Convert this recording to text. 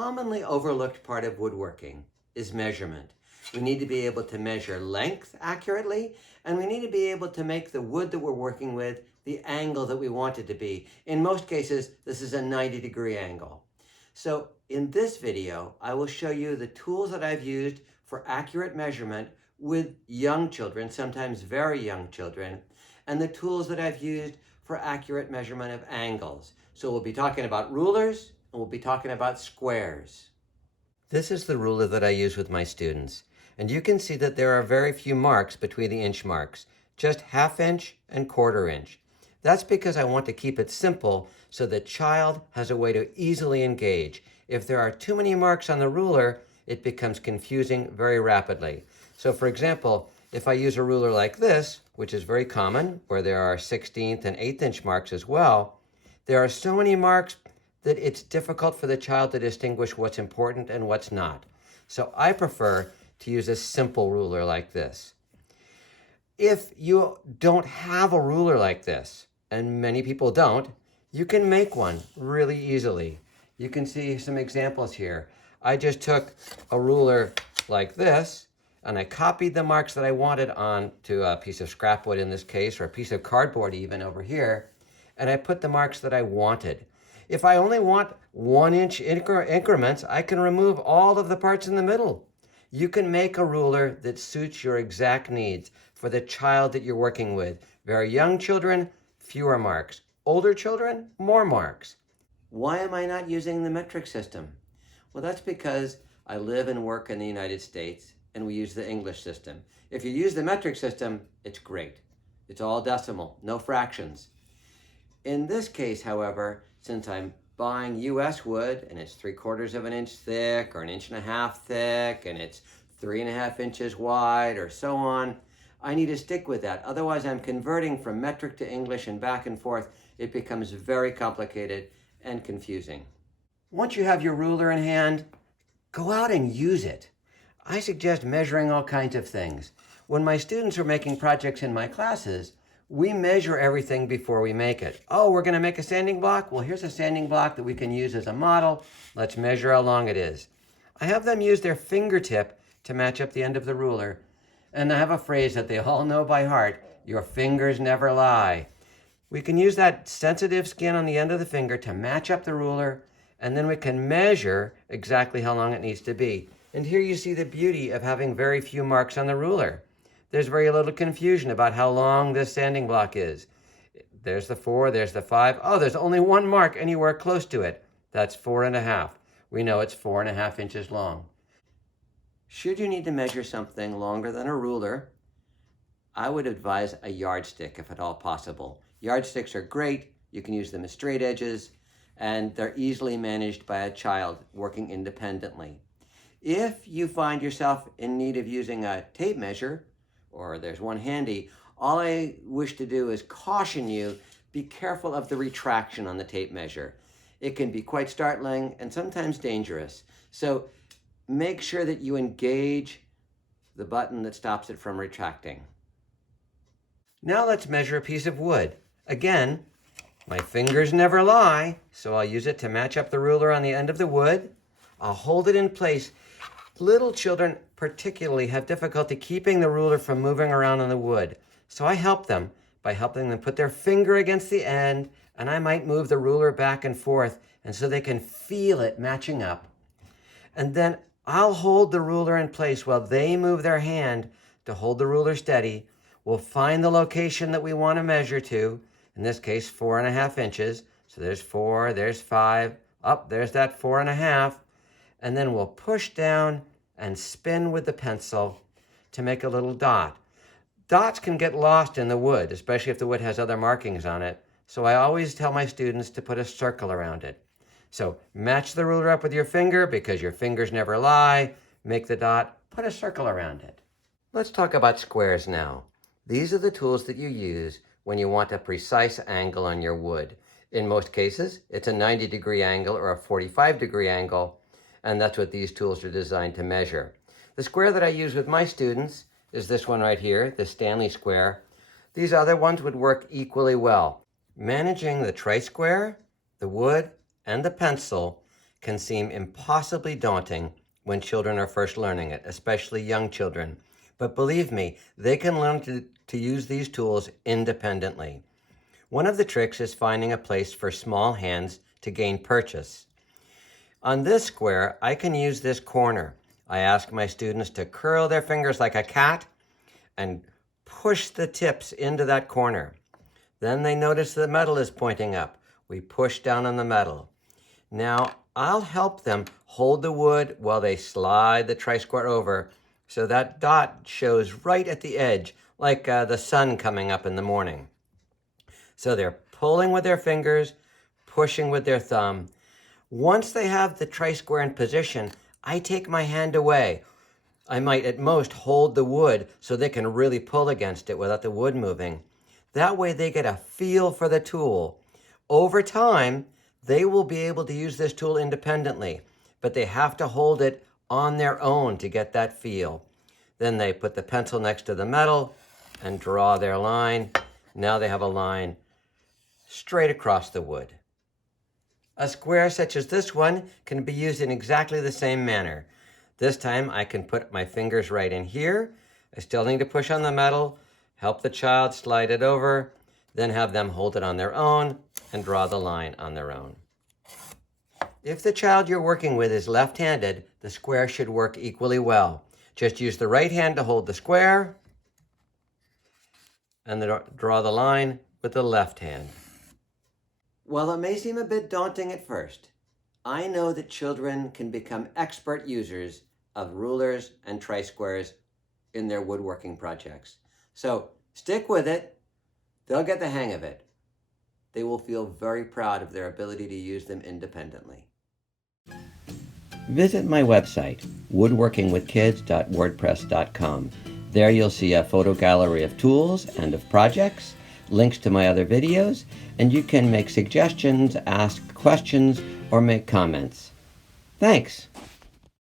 commonly overlooked part of woodworking is measurement. We need to be able to measure length accurately, and we need to be able to make the wood that we're working with the angle that we want it to be. In most cases, this is a 90-degree angle. So in this video, I will show you the tools that I've used for accurate measurement with young children, sometimes very young children, and the tools that I've used for accurate measurement of angles. So we'll be talking about rulers, and we'll be talking about squares. This is the ruler that I use with my students. And you can see that there are very few marks between the inch marks, just 1/2 inch and 1/4 inch. That's because I want to keep it simple so the child has a way to easily engage. If there are too many marks on the ruler, it becomes confusing very rapidly. So for example, if I use a ruler like this, which is very common, where there are 16th and 1/8 inch marks as well, there are so many marks that it's difficult for the child to distinguish what's important and what's not. So I prefer to use a simple ruler like this. If you don't have a ruler like this, and many people don't, you can make one really easily. You can see some examples here. I just took a ruler like this, and I copied the marks that I wanted onto a piece of scrap wood in this case, or a piece of cardboard even over here, and I put the marks that I wanted. If I only want 1 inch increments, I can remove all of the parts in the middle. You can make a ruler that suits your exact needs for the child that you're working with. Very young children, fewer marks. Older children, more marks. Why am I not using the metric system? Well, that's because I live and work in the United States and we use the English system. If you use the metric system, it's great. It's all decimal, no fractions. In this case, however, since I'm buying US wood and it's 3/4 of an inch thick or 1.5 inches thick and it's 3.5 inches wide or so on, I need to stick with that. Otherwise, I'm converting from metric to English and back and forth. It becomes very complicated and confusing. Once you have your ruler in hand, go out and use it. I suggest measuring all kinds of things. When my students are making projects in my classes, we measure everything before we make it. Oh, we're going to make a sanding block? Well, here's a sanding block that we can use as a model. Let's measure how long it is. I have them use their fingertip to match up the end of the ruler. And I have a phrase that they all know by heart, your fingers never lie. We can use that sensitive skin on the end of the finger to match up the ruler, and then we can measure exactly how long it needs to be. And here you see the beauty of having very few marks on the ruler. There's very little confusion about how long this sanding block is. There's the 4, there's the 5. Oh, there's only one mark anywhere close to it. That's 4.5. We know it's 4.5 inches long. Should you need to measure something longer than a ruler, I would advise a yardstick if at all possible. Yardsticks are great. You can use them as straight edges, and they're easily managed by a child working independently. If you find yourself in need of using a tape measure, or there's one handy, all I wish to do is caution you, be careful of the retraction on the tape measure. It can be quite startling and sometimes dangerous. So make sure that you engage the button that stops it from retracting. Now let's measure a piece of wood. Again, my fingers never lie, so I'll use it to match up the ruler on the end of the wood. I'll hold it in place. Little children particularly have difficulty keeping the ruler from moving around on the wood. So I help them by helping them put their finger against the end, and I might move the ruler back and forth, and so they can feel it matching up. And then I'll hold the ruler in place while they move their hand to hold the ruler steady. We'll find the location that we want to measure to, in this case 4.5 inches. So there's 4, there's 5, up, there's that 4.5. And then we'll push down and spin with the pencil to make a little dot. Dots can get lost in the wood, especially if the wood has other markings on it. So I always tell my students to put a circle around it. So match the ruler up with your finger because your fingers never lie. Make the dot, put a circle around it. Let's talk about squares now. These are the tools that you use when you want a precise angle on your wood. In most cases, it's a 90-degree angle or a 45-degree angle, and that's what these tools are designed to measure. The square that I use with my students is this one right here, the Stanley square. These other ones would work equally well. Managing the tri-square, the wood, and the pencil can seem impossibly daunting when children are first learning it, especially young children. But believe me, they can learn to use these tools independently. One of the tricks is finding a place for small hands to gain purchase. On this square, I can use this corner. I ask my students to curl their fingers like a cat and push the tips into that corner. Then they notice the metal is pointing up. We push down on the metal. Now I'll help them hold the wood while they slide the tri-square over so that dot shows right at the edge, like the sun coming up in the morning. So they're pulling with their fingers, pushing with their thumb. Once they have the tri-square in position, I take my hand away. I might at most hold the wood so they can really pull against it without the wood moving. That way they get a feel for the tool. Over time, they will be able to use this tool independently, but they have to hold it on their own to get that feel. Then they put the pencil next to the metal and draw their line. Now they have a line straight across the wood. A square such as this one can be used in exactly the same manner. This time I can put my fingers right in here. I still need to push on the metal, help the child slide it over, then have them hold it on their own and draw the line on their own. If the child you're working with is left-handed, the square should work equally well. Just use the right hand to hold the square and draw the line with the left hand. While it may seem a bit daunting at first, I know that children can become expert users of rulers and tri-squares in their woodworking projects. So stick with it. They'll get the hang of it. They will feel very proud of their ability to use them independently. Visit my website, woodworkingwithkids.wordpress.com. There you'll see a photo gallery of tools and of projects, links to my other videos, and you can make suggestions, ask questions, or make comments. Thanks.